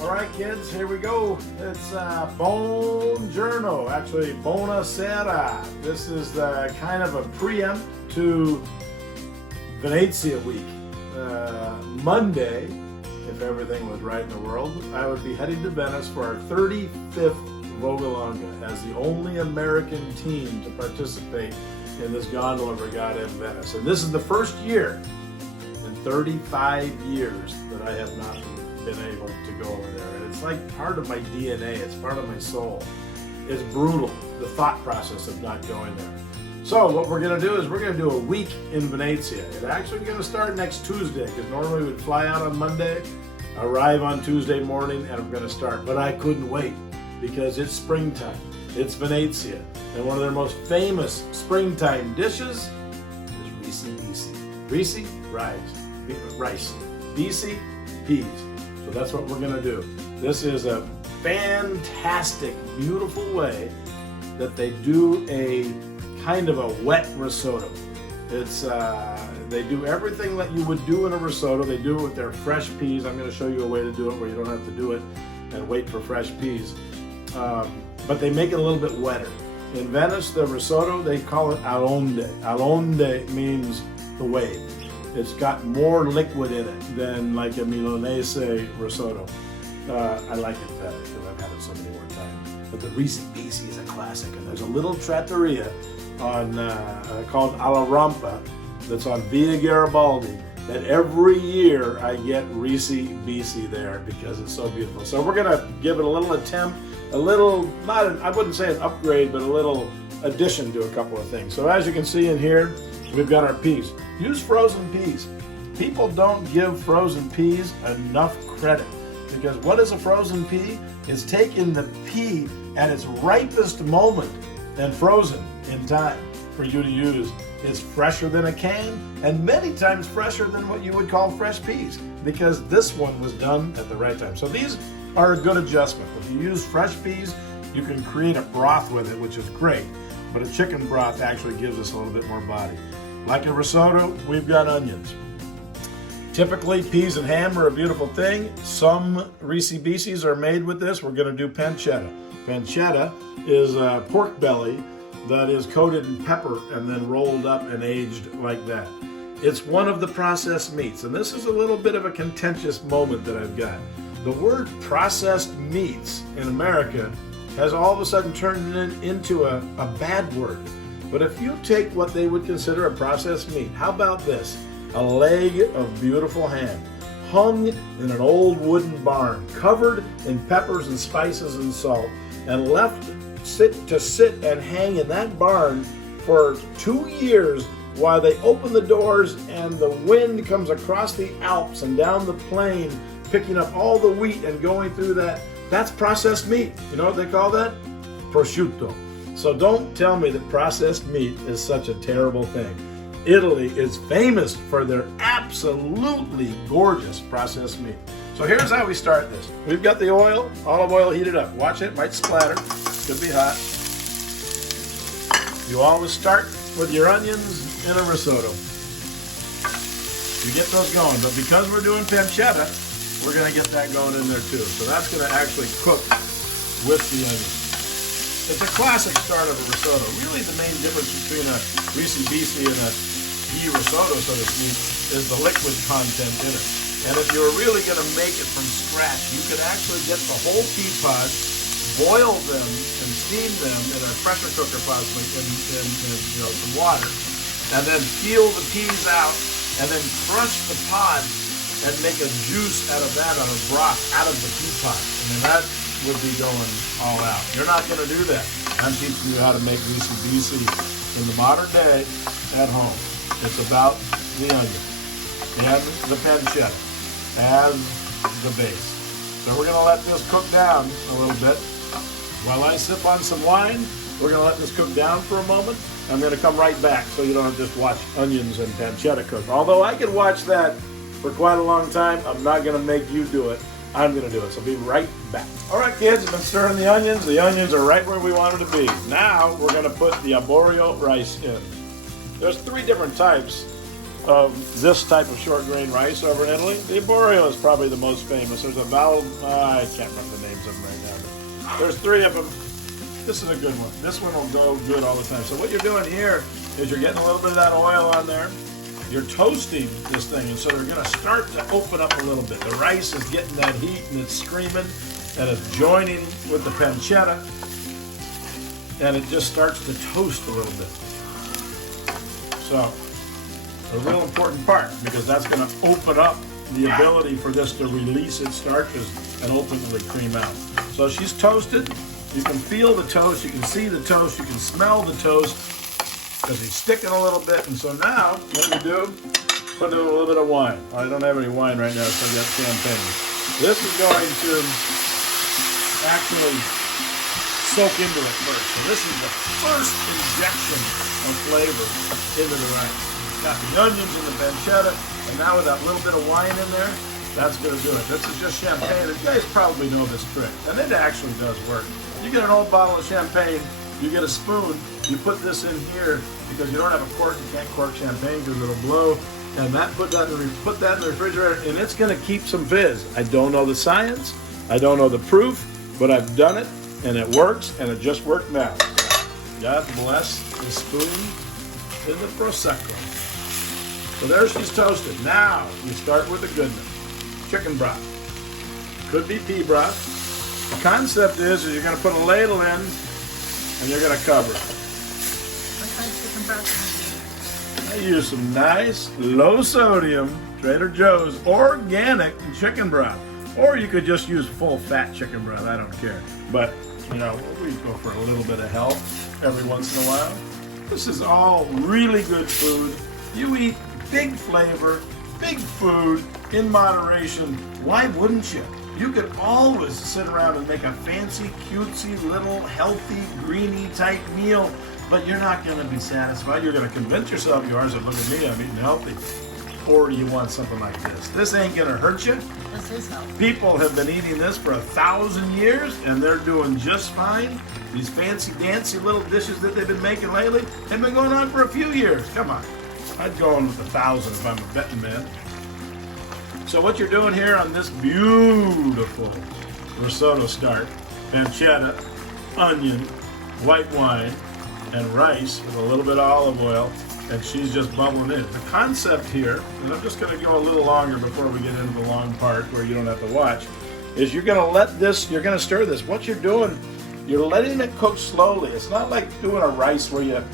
All right, kids, here we go. It's buongiorno, actually buonasera. This is the kind of a preempt to Venezia week. Monday, if everything was right in the world, I would be heading to Venice for our 35th Vogelonga as the only American team to participate in this gondola regatta in Venice. And this is the first year in 35 years that I have not been able to go over there. And it's like part of my DNA, it's part of my soul. It's brutal, the thought process of not going there. So what we're gonna do is we're gonna do a week in Venezia. It's actually gonna start next Tuesday, because normally we'd fly out on Monday, arrive on Tuesday morning, and we're gonna start. But I couldn't wait, because it's springtime, it's Venezia, and one of their most famous springtime dishes is Risi. Risi, rice. Bisi, peas. So that's what we're gonna do. This is a fantastic, beautiful way that they do a kind of a wet risotto. It's they do everything that you would do in a risotto. They do it with their fresh peas. I'm going to show you a way to do it where you don't have to do it and wait for fresh peas. But they make it a little bit wetter. In Venice, the risotto, they call it allonde. Allonde means the wave. It's got more liquid in it than like a Milanese risotto. I like it better because I've had it so many more times. But the Risi Bisi is a classic, and there's a little trattoria on called Alla Rampa that's on Via Garibaldi that every year I get Risi Bisi there because it's so beautiful. So we're gonna give it a little attempt, a little, I wouldn't say an upgrade, but a little addition to a couple of things. So as you can see in here, we've got our peas. Use frozen peas. People don't give frozen peas enough credit, because what is a frozen pea? It's taking the pea at its ripest moment and frozen in time for you to use. It's fresher than a can, and many times fresher than what you would call fresh peas, because this one was done at the right time. So these are a good adjustment. If you use fresh peas, you can create a broth with it, which is great, but a chicken broth actually gives us a little bit more body. Like a risotto, we've got onions. Typically, peas and ham are a beautiful thing. Some Risi Bisis are made with this. We're gonna do pancetta. Pancetta is a pork belly that is coated in pepper and then rolled up and aged like that. It's one of the processed meats, and this is a little bit of a contentious moment that I've got. The word processed meats in America has all of a sudden turned into a bad word. But if you take what they would consider a processed meat, how about this? A leg of beautiful ham, hung in an old wooden barn, covered in peppers and spices and salt, and left to sit and hang in that barn for 2 years while they open the doors and the wind comes across the Alps and down the plain, picking up all the wheat and going through that. That's processed meat. You know what they call that? Prosciutto. So don't tell me that processed meat is such a terrible thing. Italy is famous for their absolutely gorgeous processed meat. So here's how we start this. We've got the oil, olive oil heated up. Watch it, might splatter, could be hot. You always start with your onions in a risotto. You get those going, but because we're doing pancetta, we're gonna get that going in there too. So that's gonna actually cook with the onions. It's a classic start of a risotto. Really the main difference between a Risi Bisi and a pea risotto, so to speak, is the liquid content in it. And if you're really going to make it from scratch, you could actually get the whole pea pods, boil them and steam them in a pressure cooker possibly in some water, and then peel the peas out and then crush the pods and make a juice out of that, out of broth, out of the pea pod. I mean, that would be going all out. You're not going to do that. I'm teaching you how to make Risi Bisi in the modern day at home. It's about the onion and the pancetta as the base. So we're going to let this cook down a little bit. While I sip on some wine, we're going to let this cook down for a moment. I'm going to come right back so you don't have to just watch onions and pancetta cook. Although I could watch that for quite a long time, I'm not going to make you do it. I'm going to do it. So be right back. All right, kids, I've been stirring the onions. The onions are right where we want them to be. Now we're going to put the arborio rice in. There's 3 different types of this type of short grain rice over in Italy. The arborio is probably the most famous. There's a I can't remember the names of them right now. But there's 3 of them. This is a good one. This one will go good all the time. So what you're doing here is you're getting a little bit of that oil on there. You're toasting this thing, and so they're going to start to open up a little bit. The rice is getting that heat, and it's screaming, and it's joining with the pancetta, and it just starts to toast a little bit. So, a real important part, because that's going to open up the ability for this to release its starches and ultimately cream out. So she's toasted. You can feel the toast, you can see the toast, you can smell the toast, because he's sticking a little bit. And so now, what we do, put in a little bit of wine. I don't have any wine right now, so I got champagne. This is going to actually soak into it first. So this is the first injection of flavor into the rice. Got the onions and the pancetta, and now with that little bit of wine in there, that's going to do it. This is just champagne. You guys probably know this trick, and it actually does work. You get an old bottle of champagne, you get a spoon, you put this in here, because you don't have a cork, you can't cork champagne because it'll blow, and put that in the refrigerator, and it's going to keep some fizz. I don't know the science, I don't know the proof, but I've done it, and it works, and it just worked now. God bless the spoon in the Prosecco. So there she's toasted. Now we start with the goodness. Chicken broth. Could be pea broth. The concept is you're going to put a ladle in and you're going to cover it. What kind of chicken broth? I use some nice low sodium Trader Joe's organic chicken broth. Or you could just use full fat chicken broth. I don't care. But, you know, we go for a little bit of health every once in a while. This is all really good food. You eat big flavor, big food in moderation. Why wouldn't you? You could always sit around and make a fancy, cutesy, little, healthy, greeny type meal, but you're not going to be satisfied. You're going to convince yourself you are. So look at me, I'm eating healthy. Or do you want something like this? This ain't going to hurt you. This is healthy. People have been eating this for 1,000 years, and they're doing just fine. These fancy, dancy little dishes that they've been making lately have been going on for a few years. Come on. I'd go on with 1,000 if I'm a betting man. So what you're doing here on this beautiful risotto start, pancetta, onion, white wine, and rice with a little bit of olive oil, and she's just bubbling in. The concept here, and I'm just going to go a little longer before we get into the long part where you don't have to watch, is you're going to let this, you're going to stir this. What you're doing, you're letting it cook slowly. It's not like doing a rice where you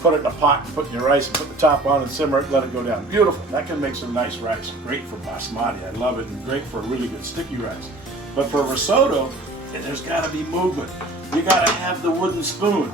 put it in a pot and put your rice and put the top on and simmer it, let it go down. Beautiful. That can make some nice rice. Great for basmati. I love it, and great for a really good sticky rice. But for risotto, there's got to be movement. You got to have the wooden spoon.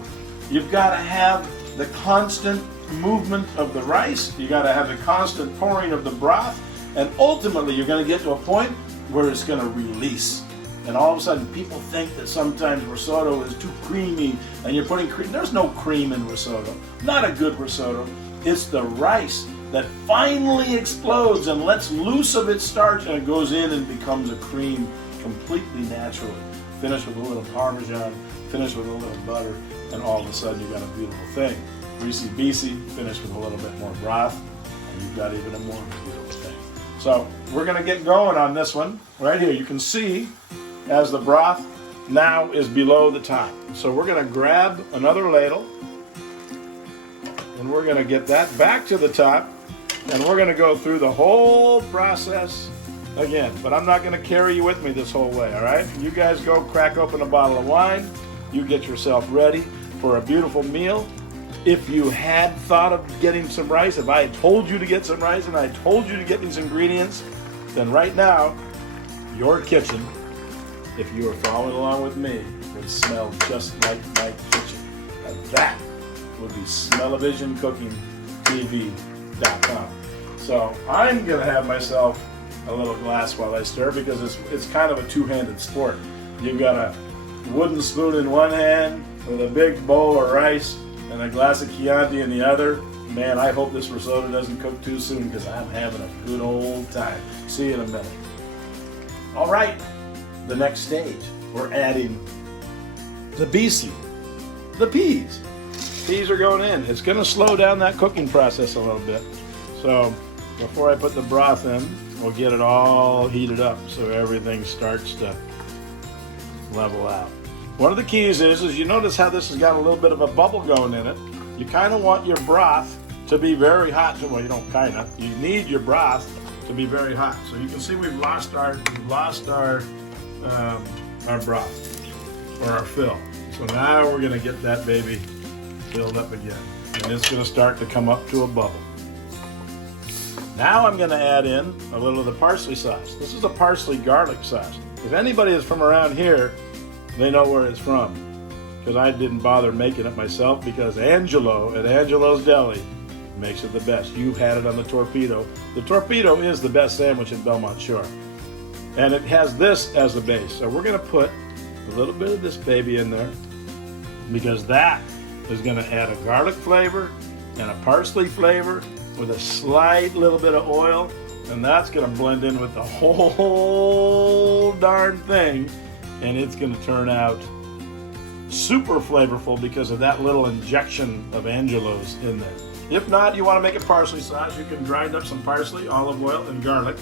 You've got to have the constant movement of the rice. You got to have the constant pouring of the broth, and ultimately you're going to get to a point where it's going to release. And all of a sudden, people think that sometimes risotto is too creamy, and you're putting cream. There's no cream in risotto. Not a good risotto. It's the rice that finally explodes and lets loose of its starch, and it goes in and becomes a cream completely naturally. Finish with a little Parmesan, finish with a little butter, and all of a sudden you've got a beautiful thing. Risi, Bisi, finish with a little bit more broth, and you've got even a more beautiful thing. So we're going to get going on this one. Right here, you can see as the broth now is below the top. So we're going to grab another ladle, and we're going to get that back to the top, and we're going to go through the whole process again. But I'm not going to carry you with me this whole way, all right? You guys go crack open a bottle of wine. You get yourself ready for a beautiful meal. If you had thought of getting some rice, if I had told you to get some rice and I told you to get these ingredients, then right now, your kitchen, if you were following along with me, would smell just like my kitchen. And that would be Smell-O-Vision-Cooking-TV.com. So I'm going to have myself a little glass while I stir, because it's kind of a two-handed sport. You've got a wooden spoon in one hand with a big bowl of rice and a glass of Chianti in the other. Man, I hope this risotto doesn't cook too soon, because I'm having a good old time. See you in a minute. All right. The next stage, we're adding the Bisi, the peas. Peas are going in. It's going to slow down that cooking process a little bit. So So before I put the broth in, we'll get it all heated up so everything starts to level out. One of the keys is you notice how this has got a little bit of a bubble going in it. You kind of want your broth to be very hot. Well, you don't kind of. You need your broth to be very hot. So you can see we've lost our broth or our fill. So now we're going to get that baby filled up again, and it's going to start to come up to a bubble. Now I'm going to add in a little of the parsley sauce. This is a parsley garlic sauce. If anybody is from around here, they know where it's from, because I didn't bother making it myself, because Angelo at Angelo's Deli makes it the best. You've had it on the Torpedo. The Torpedo is the best sandwich in Belmont Shore, and it has this as the base. So we're going to put a little bit of this baby in there, because that is going to add a garlic flavor and a parsley flavor with a slight little bit of oil, and that's going to blend in with the whole darn thing, and it's going to turn out super flavorful because of that little injection of Angelo's in there. If not, you want to make a parsley sauce, you can grind up some parsley, olive oil, and garlic,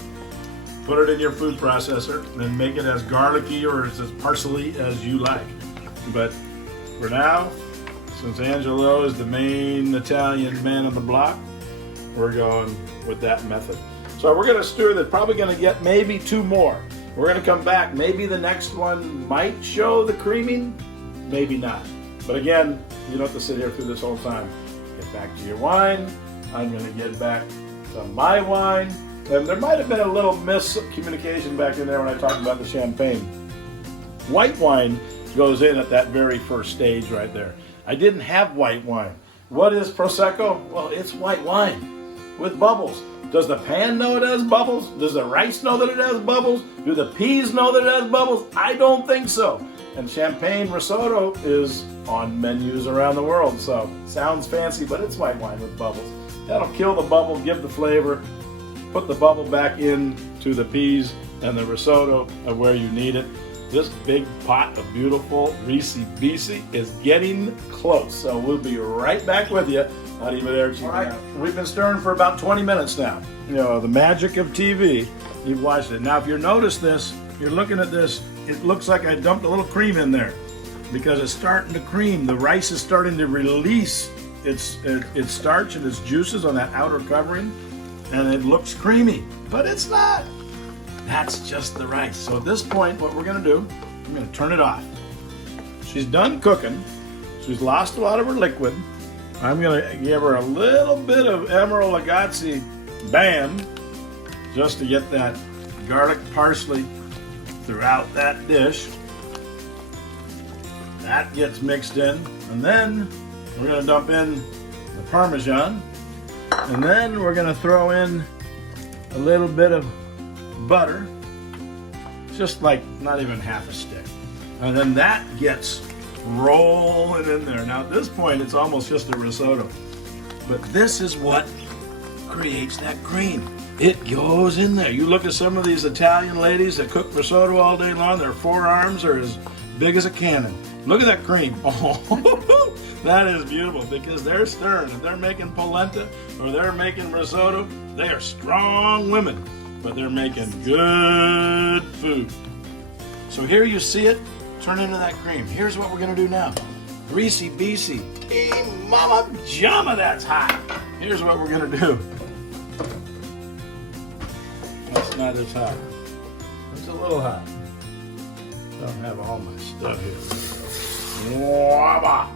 put it in your food processor, and then make it as garlicky or as parsley as you like. But for now, since Angelo is the main Italian man on the block, we're going with that method. So we're going to stir that, probably going to get maybe 2 more. We're going to come back. Maybe the next one might show the creaming, maybe not. But again, you don't have to sit here through this whole time. Get back to your wine. I'm going to get back to my wine. And there might have been a little miscommunication back in there when I talked about the champagne. White wine goes in at that very first stage right there. I didn't have white wine. What is Prosecco? Well, it's white wine with bubbles. Does the pan know it has bubbles? Does the rice know that it has bubbles? Do the peas know that it has bubbles? I don't think so. And champagne risotto is on menus around the world, so sounds fancy, but it's white wine with bubbles. That'll kill the bubble, give the flavor, put the bubble back into the peas and the risotto of where you need it. This big pot of beautiful Risi Bisi is getting close, so we'll be right back with you. All right, we've been stirring for about 20 minutes now. You know, the magic of TV. You've watched it. Now, if you notice this, you're looking at this, it looks like I dumped a little cream in there because it's starting to cream. The rice is starting to release its starch and its juices on that outer covering, and it looks creamy, but it's not. That's just the rice. So at this point, what we're going to do, I'm going to turn it off. She's done cooking. She's lost a lot of her liquid. I'm going to give her a little bit of Emerald Lagazzi Bam just to get that garlic parsley throughout that dish. That gets mixed in, and then we're going to dump in the Parmesan, and then we're going to throw in a little bit of butter, just like not even half a stick, and then that gets rolling in there. Now at this point it's almost just a risotto, but this is what creates that cream. It goes in there. You look at some of these Italian ladies that cook risotto all day long, their forearms are as big as a cannon. Look at that cream. Oh, that is beautiful, because they're stirring. If they're making polenta or they're making risotto, they are strong women, but they're making good food. So here you see it turn into that cream. Here's what we're gonna do now. Risi Bisi. Hey, mama jama, that's hot. Here's what we're gonna do. That's not as hot. It's a little hot. Don't have all my stuff here. Wabba.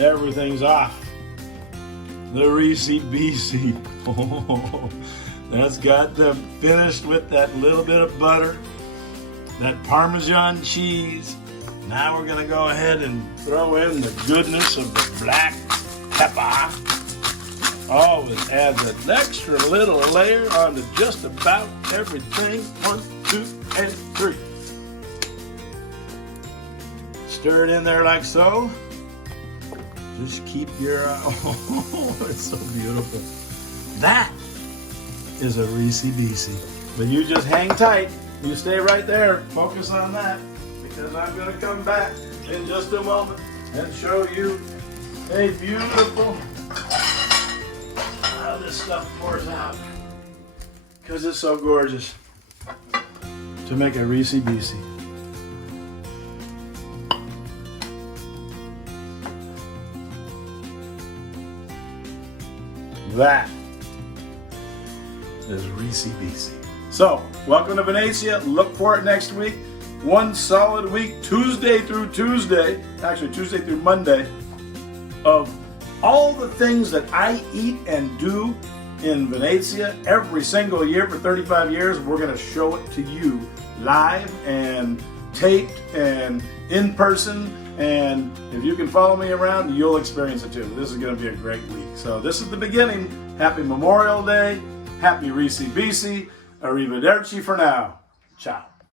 Everything's off. The Risi Bisi. Oh, that's got them finished with that little bit of butter, that Parmesan cheese. Now we're gonna go ahead and throw in the goodness of the black pepper. Always adds an extra little layer onto just about everything. 1, 2, and 3. Stir it in there like so. Just keep your, oh, it's so beautiful. That is a Risi Bisi. But you just hang tight. You stay right there. Focus on that, because I'm going to come back in just a moment and show you a beautiful, how this this stuff pours out because it's so gorgeous to make a Risi Bisi. That is Risi Bisi. So, welcome to Venezia. Look for it next week. One solid week, Tuesday through Tuesday, actually Tuesday through Monday, of all the things that I eat and do in Venezia every single year for 35 years. We're going to show it to you live and taped and in person. And if you can follow me around, you'll experience it too. This is going to be a great week. So this is the beginning. Happy Memorial Day. Happy Risi Bisi. Arrivederci for now. Ciao.